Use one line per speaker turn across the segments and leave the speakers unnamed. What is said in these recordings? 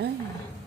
哎。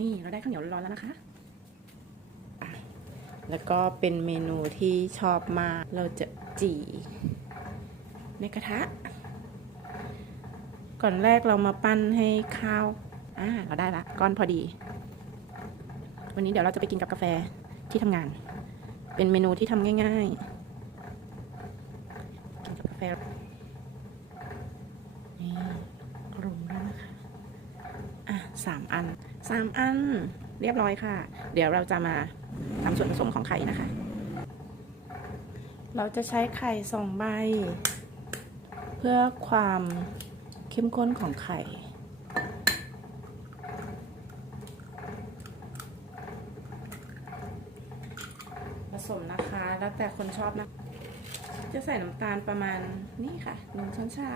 นี่เราได้ข้าวเหนียวร้อนๆแล้วนะคะอะแล้วก็เป็นเมนูที่ชอบมาก เราจะจี่ในกระทะ ก่อนแรกเรามาปั้นให้ข้าว อ่า เราได้ละก้อนพอดี วันนี้เดี๋ยวเราจะไปกินกับกาแฟที่ทำงาน เป็นเมนูที่ทำง่ายๆ กินกับกาแฟ นี่กลุ่มแล้วนะคะ อะ สามอันสามอัน เรียบร้อยค่ะ เดี๋ยวเราจะมาทำส่วนผสมของไข่นะคะ เราจะใช้ไข่สองใบ เพื่อความเข้มข้นของไข่ผสมนะคะ แล้วแต่คนชอบนะ จะใส่น้ำตาลประมาณนี่ค่ะหนึ่งช้อนชา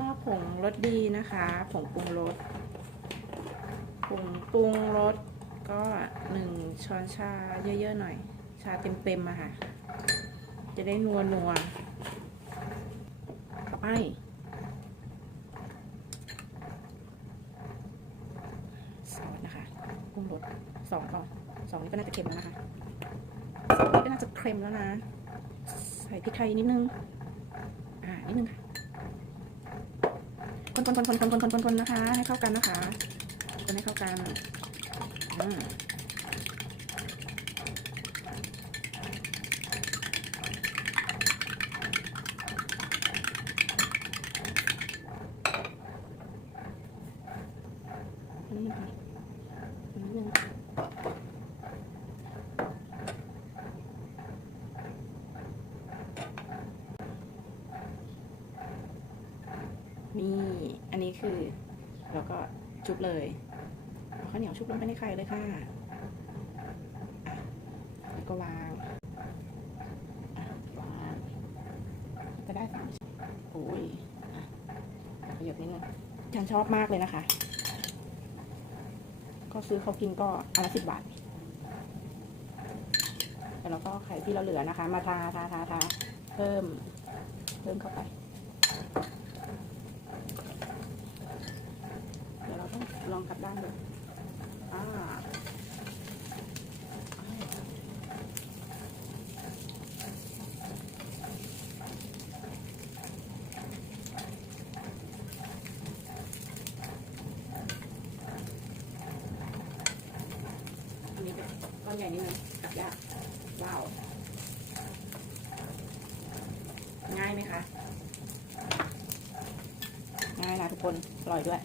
ก็ผงรสดีนะคะ ผงปรุงรส ผงปรุงรสก็หนึ่งช้อนชาเยอะๆหน่อย ชาเต็มๆอะค่ะ จะได้นัวนัวไปซอสนะคะปรุงรสสองก่อนสองนี่ก็น่าจะเค็มแล้วนะคะสองนี่ก็น่าจะเค็มแล้วนะ ใส่พริกไทยนิดนึง อ่า นิดนึงค่ะ คนคนคนคนคนคนคนคนนะคะ ให้เข้ากันนะคะจะให้เข้ากัน อืมอันนี้ค่ะอันนี้หนึ่งนี่อันนี้ คือ แล้วก็ชุบเลยเอาข้าวเหนียวชุบลงไปในไข่เลยค่ะแล้วก็วางวางจะได้สามชิ้นโอ้ยอะขยับนิดนึงฉันชอบมากเลยนะคะ ก็ซื้อเขากินก็อันละสิบบาทแล้วเราก็ไข่ที่เราเหลือนะคะ มาทาทาทาทาเพิ่ม เพิ่มเข้าไป เดี๋ยวเรา ต้องลองกลับด้านดูอ่านนี้เป็นก้อนใหญ่นิดนึงกลับยากว้าวง่ายไหมคะ ง่ายนะทุกคนอร่อยด้วย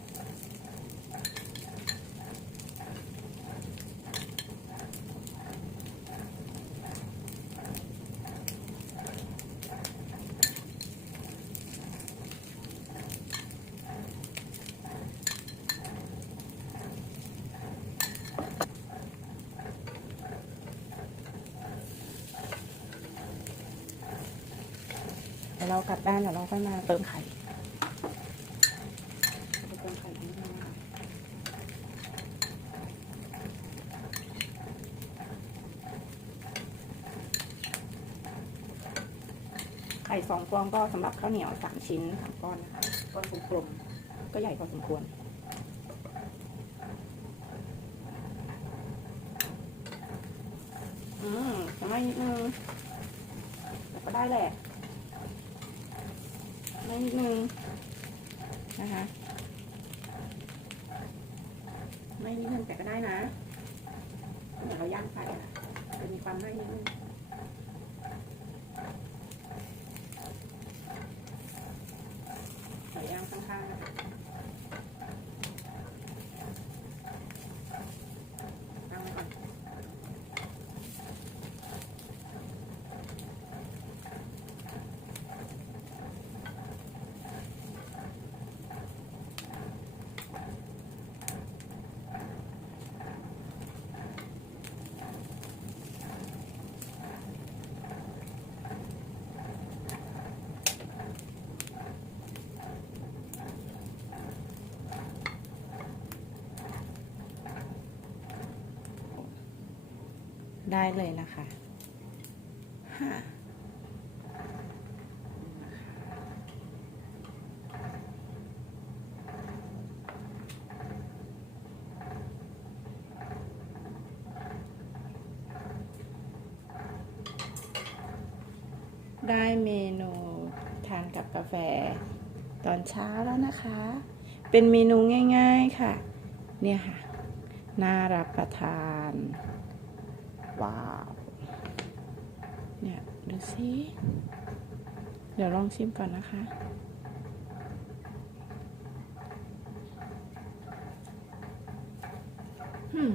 เดี๋ยวเรากลับด้านเดี๋ยวเราค่อยมาเติมไข่เติมไข่นิดนึงไข่สองฟองก็สำหรับข้าวเหนียวสามชิ้นสามก้อนนะคะก้อนกลมๆก็ใหญ่พอสมควรอืมจะไม่นิดนึงแต่ก็ได้แหละ นิดนึงนะคะ ไม่นิดนึงแต่ก็ได้นะเดี๋ยวเราย่างไปอะจะมีความไม่นิดนึงใส่ย่างข้างๆนะคะตั้งไว้ก่อน ได้เลยนะคะฮะได้เมนูทานกับกาแฟตอนเช้าแล้วนะคะ เป็นเมนูง่ายๆค่ะ เนี่ยค่ะ น่ารับประทาน ว้าว เนี่ย ดูสิเดี๋ยวลองชิมก่อนนะคะ อืม